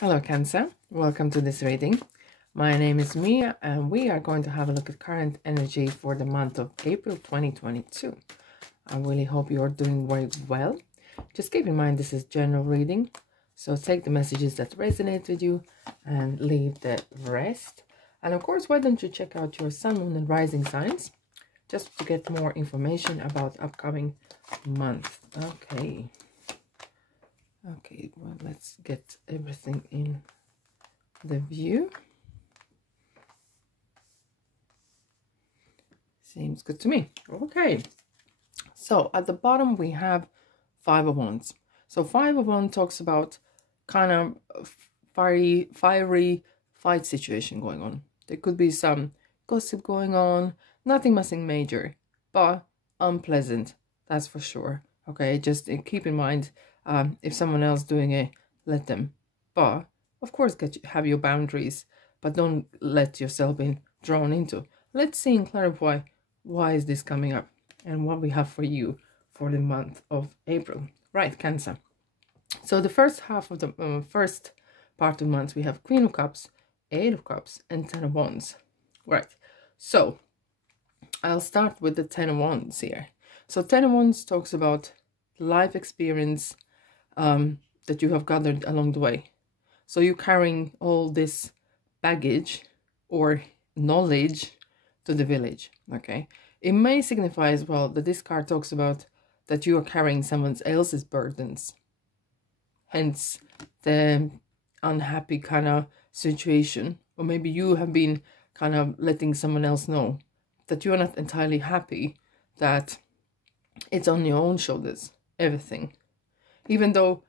Hello Cancer, welcome to this reading. My name is Mia and we are going to have a look at current energy for the month of April 2022. I really hope you are doing very well. Just keep in mind this is general reading, so take the messages that resonate with you and leave the rest. And of course, why don't you check out your sun, moon and rising signs just to get more information about upcoming month. Okay, well, let's get everything in the view. Seems good to me. Okay, so at the bottom we have Five of Wands. So Five of Wands talks about kind of fiery fight situation going on. There could be some gossip going on, nothing major, but unpleasant, that's for sure. Okay, just keep in mind, if someone else doing it, let them. But of course, have your boundaries, but don't let yourself be drawn into. Let's see and clarify why is this coming up and what we have for you for the month of April. Right, Cancer. So the first half of the first part of the month, we have Queen of Cups, Eight of Cups, and Ten of Wands. Right, so I'll start with the Ten of Wands here. So Ten of Wands talks about life experience that you have gathered along the way. So you're carrying all this baggage or knowledge to the village. Okay, it may signify as well that this card talks about that you are carrying someone else's burdens, hence the unhappy kind of situation. Or maybe you have been kind of letting someone else know that you are not entirely happy, that it's on your own shoulders, everything. Even though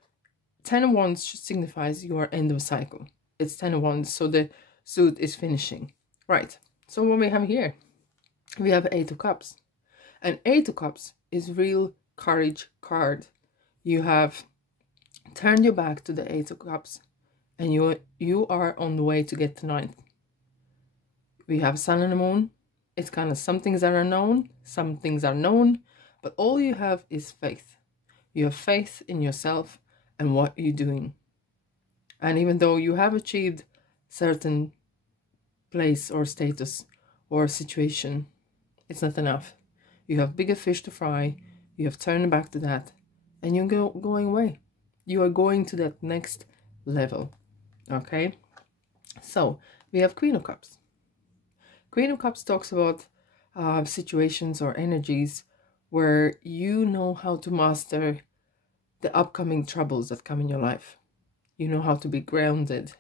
Ten of Wands signifies your end of a cycle. It's Ten of Wands, so the suit is finishing. Right, so what we have here, we have Eight of Cups. And Eight of Cups is real courage card. You have turned your back to the Eight of Cups and you are on the way to get to Ninth. We have Sun and the Moon. It's kind of some things that are known, some things are known, but all you have is faith. You have faith in yourself and what you're doing. And even though you have achieved certain place or status or situation, it's not enough. You have bigger fish to fry. You have turned back to that and you're going away. You are going to that next level. Okay, so we have Queen of Cups. Queen of Cups talks about situations or energies where you know how to master the upcoming troubles that come in your life. You know how to be grounded.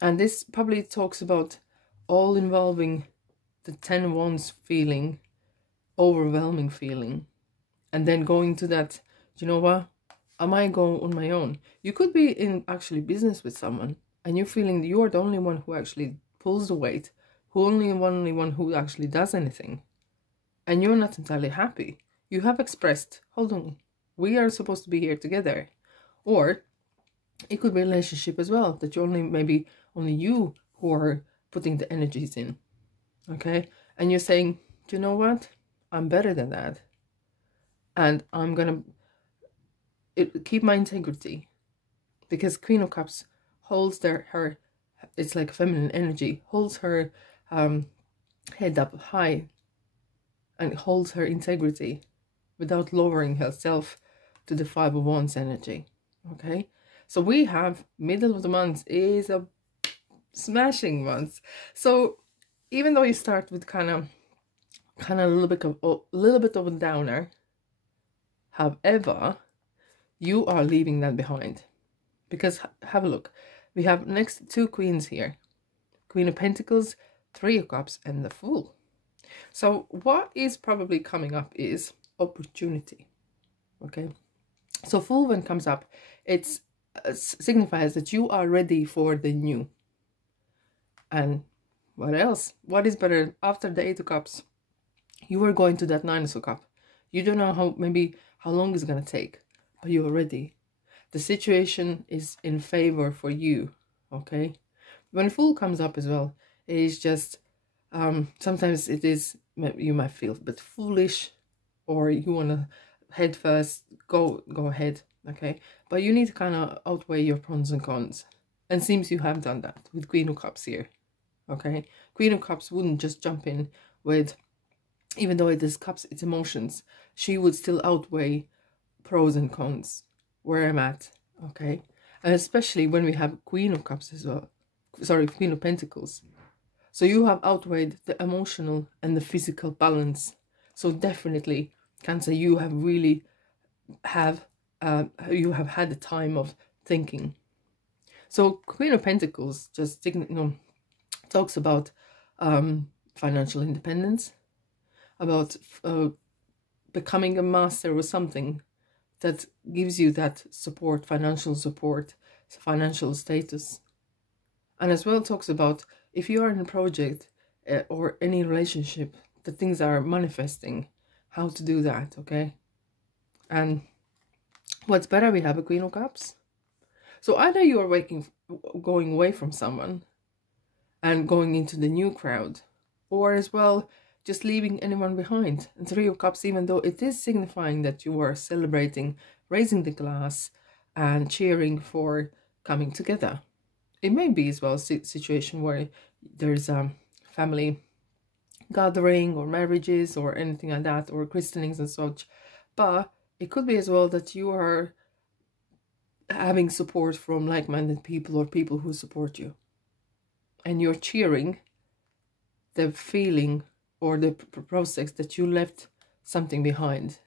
And this probably talks about all involving the Ten of Wands feeling, overwhelming feeling. And then going to that, you know what? I might go on my own. You could be in actually business with someone and you're feeling you are the only one who actually pulls the weight, only one who actually does anything. And you're not entirely happy. You have expressed, hold on, we are supposed to be here together. Or it could be a relationship as well, that you maybe only you who are putting the energies in. Okay? And you're saying, do you know what? I'm better than that. And I'm going to keep my integrity. Because Queen of Cups holds her, it's like feminine energy, holds her head up high and holds her integrity without lowering herself to the Five of Wands energy. Okay, so we have middle of the month is a smashing month. So even though you start with kind of a little bit of a downer, however, you are leaving that behind. Because have a look, we have next two queens here, Queen of Pentacles, Three of Cups, and the Fool. So what is probably coming up is opportunity. Okay, so Fool, when comes up, it signifies that you are ready for the new. And what else? What is better after the Eight of Cups? You are going to that Nine of Cups. You don't know how long it's gonna take, but you are ready. The situation is in favor for you. Okay, when Fool comes up as well, it is just sometimes it is, you might feel a bit foolish, or you want to head first, go ahead, okay? But you need to kind of outweigh your pros and cons. And seems you have done that with Queen of Cups here, okay? Queen of Cups wouldn't just jump in with, even though it is cups, it's emotions, she would still outweigh pros and cons, where I'm at, okay? And especially when we have Queen of Cups as well, sorry, Queen of Pentacles. So you have outweighed the emotional and the physical balance. So definitely, Cancer, you have really you have had the time of thinking. So Queen of Pentacles just talks about financial independence, about becoming a master or something that gives you that support, financial support, financial status. And as well talks about if you are in a project or any relationship, the things are manifesting, how to do that, okay? And what's better, we have a Queen of Cups. So either you are going away from someone and going into the new crowd, or as well just leaving anyone behind. And Three of Cups, even though it is signifying that you are celebrating, raising the glass and cheering for coming together. It may be as well a situation where there's a family gathering or marriages or anything like that, or christenings and such. But it could be as well that you are having support from like-minded people or people who support you. And you're cheering the feeling or the process that you left something behind.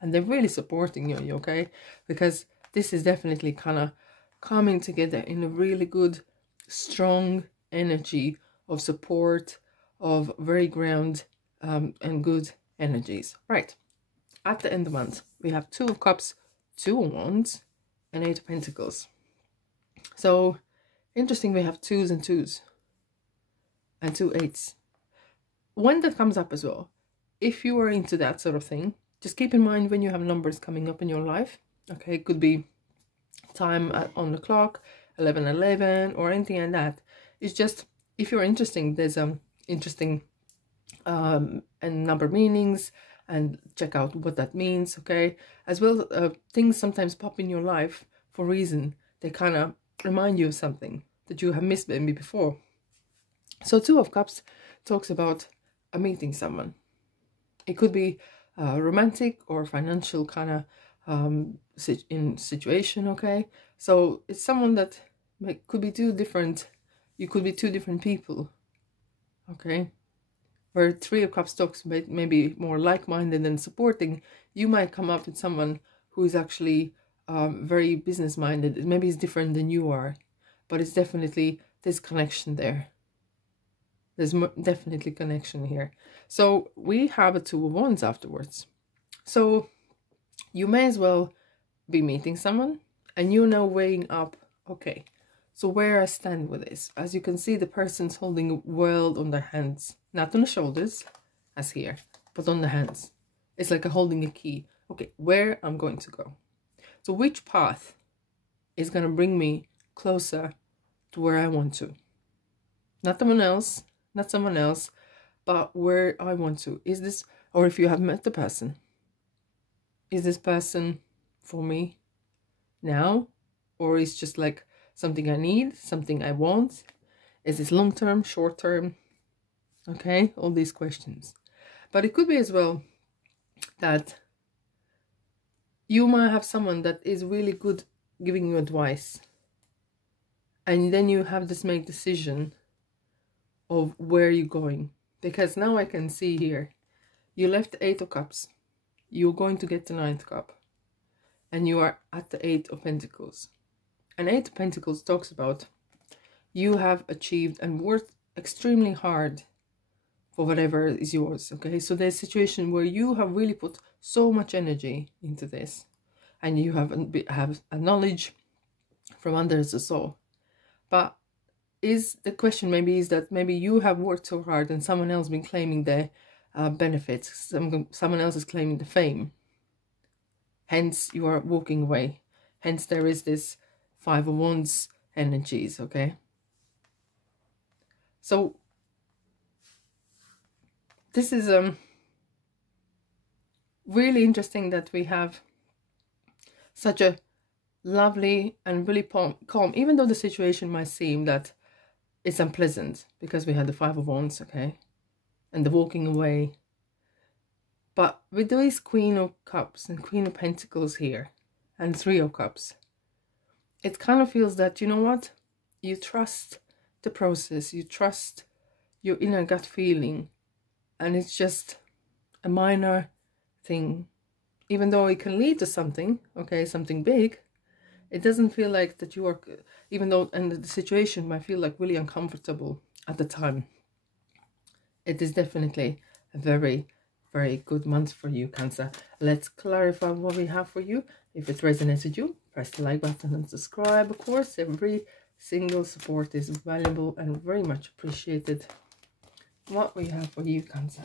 And they're really supporting you, okay? Because this is definitely kind of coming together in a really good, strong energy of support, of very ground and good energies. Right. At the end of the month, we have Two of Cups, Two of Wands, and Eight of Pentacles. So, interesting, we have twos and twos. And two eights. When that comes up as well, if you are into that sort of thing, just keep in mind when you have numbers coming up in your life. Okay, it could be time on the clock, 11:11, or anything like that. It's just, if you're interested, there's interesting and number meanings, and check out what that means, okay? As well, things sometimes pop in your life for a reason. They kind of remind you of something that you have missed maybe before. So Two of Cups talks about meeting someone. It could be romantic or financial kind of situation, okay? So it's someone that could be two different, you could be two different people, okay? Where Three of Cups talks about maybe more like-minded and supporting, you might come up with someone who is actually very business-minded. Maybe it's different than you are, but it's definitely this connection there. There's definitely connection here. So we have a Two of Wands afterwards. So you may as well be meeting someone and you're now weighing up, okay, so where I stand with this. As you can see, the person's holding a world on their hands, not on the shoulders, as here, but on the hands. It's like holding a key. Okay, where I'm going to go. So which path is going to bring me closer to where I want to? Not someone else, but where I want to. Is this, or if you have met the person, is this person for me now? Or is just like something I need, something I want? Is this long-term, short-term? Okay, all these questions. But it could be as well that you might have someone that is really good giving you advice. And then you have this make decision of where you're going. Because now I can see here, you left the Eight of Cups. You're going to get the Ninth Cup. And you are at the Eight of Pentacles. And Eight of Pentacles talks about you have achieved and worked extremely hard for whatever is yours, okay? So there's a situation where you have really put so much energy into this. And you have a knowledge from others or so. But is the question maybe is that maybe you have worked so hard and someone else been claiming the benefits. Someone else is claiming the fame. Hence, you are walking away. Hence, there is this Five of Wands energies, okay? So, this is really interesting that we have such a lovely and really calm, even though the situation might seem that it's unpleasant because we had the Five of Wands, okay, and the walking away. But with these Queen of Cups and Queen of Pentacles here and Three of Cups, it kind of feels that, you know what, you trust the process, you trust your inner gut feeling, and it's just a minor thing. Even though it can lead to something, okay, something big, it doesn't feel like that you are, even though, and the situation might feel like really uncomfortable at the time. It is definitely a very, very good month for you, Cancer. Let's clarify what we have for you. If it resonates with you, press the like button and subscribe. Of course, every single support is valuable and very much appreciated. What we have for you, Cancer.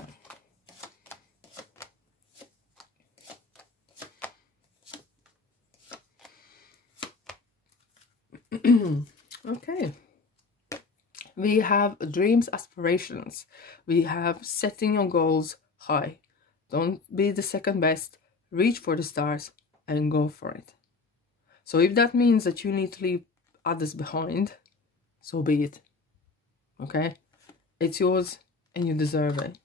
Okay. We have dreams, aspirations. We have setting your goals high. Don't be the second best. Reach for the stars and go for it. So if that means that you need to leave others behind, so be it. Okay? It's yours and you deserve it.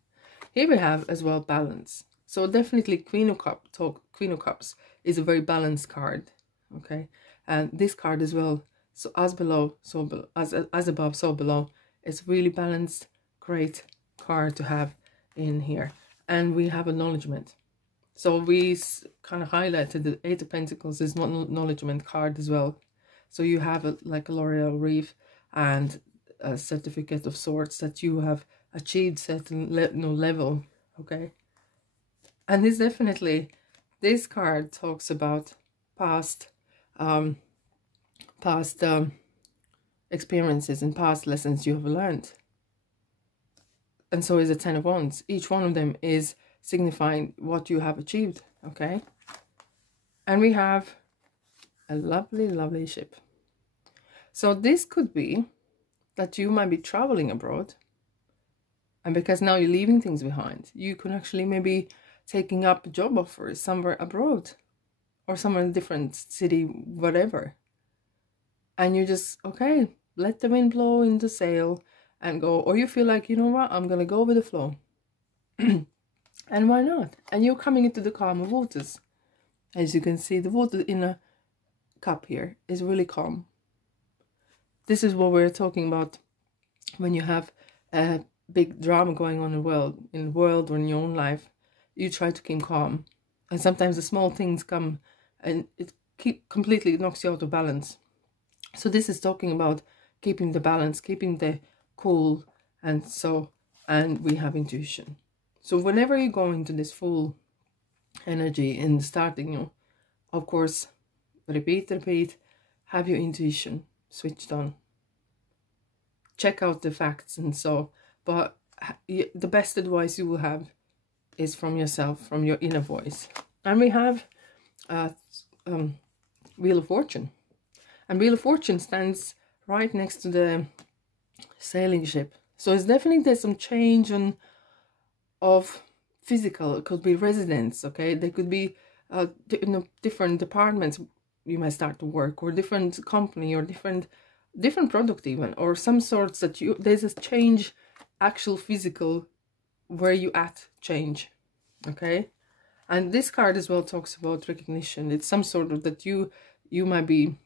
Here we have as well balance. So definitely Queen of Cups is a very balanced card. Okay? And this card as well, so as below, so below, as above, so below. It's really balanced, great card to have in here. And we have acknowledgement. So we kind of highlighted the Eight of Pentacles is one acknowledgement card as well. So you have like a L'Oreal wreath and a certificate of sorts that you have achieved certain level. Okay. And this definitely, this card talks about past experiences and past lessons you have learned. And so is the Ten of Wands. Each one of them is signifying what you have achieved, okay? And we have a lovely, lovely ship. So this could be that you might be traveling abroad. And because now you're leaving things behind, you can actually maybe taking up job offers somewhere abroad. Or somewhere in a different city, whatever. And you just, okay, let the wind blow in the sail and go. Or you feel like, you know what, I'm going to go with the flow. And why not? And you're coming into the calmer waters. As you can see, the water in a cup here is really calm. This is what we're talking about when you have a big drama going on in the world or in your own life. You try to keep calm. And sometimes the small things come and it completely knocks you out of balance. So this is talking about keeping the balance, keeping the cool, and we have intuition. So whenever you go into this full energy in starting, you, of course, repeat, have your intuition switched on. Check out the facts and so, but the best advice you will have is from yourself, from your inner voice. And we have Wheel of Fortune. And Wheel of Fortune stands right next to the sailing ship. So it's definitely there's some change of physical. It could be residence, okay? There could be different departments you might start to work, or different company, or different product even, or some sorts that there's a change, actual physical, where you at change, okay? And this card as well talks about recognition. It's some sort of that you might be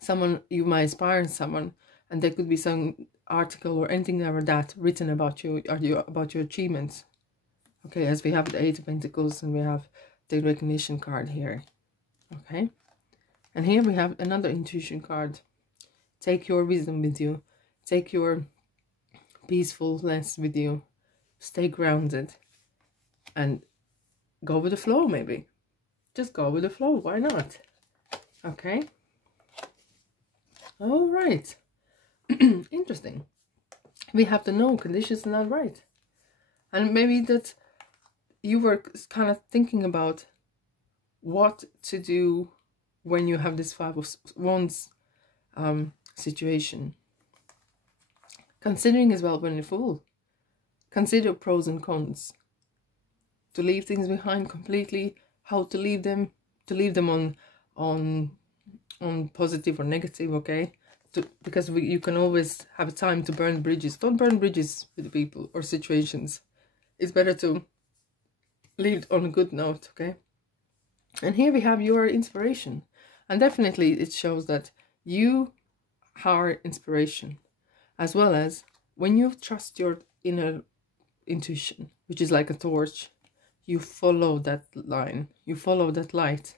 someone, you might inspire someone, and there could be some article or anything like that written about you, or about your achievements. Okay, as we have the Eight of Pentacles and we have the recognition card here. Okay, and here we have another intuition card. Take your wisdom with you. Take your peacefulness with you. Stay grounded and go with the flow, maybe. Just go with the flow. Why not? Okay. All right. Interesting. We have to know conditions are not right. And maybe that you were kind of thinking about what to do when you have this Five of Wands situation. Considering as well when you're full. Consider pros and cons. to leave things behind completely, how to leave them on positive or negative, okay? Because you can always have time to burn bridges. Don't burn bridges with people or situations. It's better to leave on a good note, okay? And here we have your inspiration. And definitely it shows that you are inspiration, as well as when you trust your inner intuition, which is like a torch, you follow that line, you follow that light,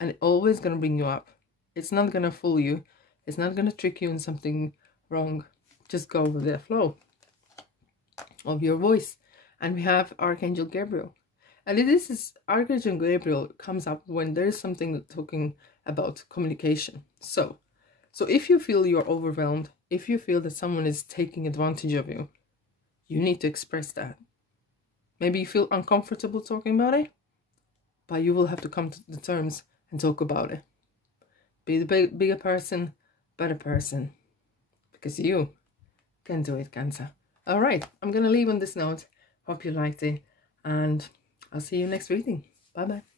and it's always going to bring you up. It's not going to fool you. It's not going to trick you in something wrong. Just go with the flow of your voice. And we have Archangel Gabriel. And this is, Archangel Gabriel comes up when there is something talking about communication. So if you feel you're overwhelmed, if you feel that someone is taking advantage of you, you need to express that. Maybe you feel uncomfortable talking about it, but you will have to come to the terms and talk about it. Be the bigger person, better person, because you can do it, Cancer. All right, I'm going to leave on this note. Hope you liked it, and I'll see you next reading. Bye-bye.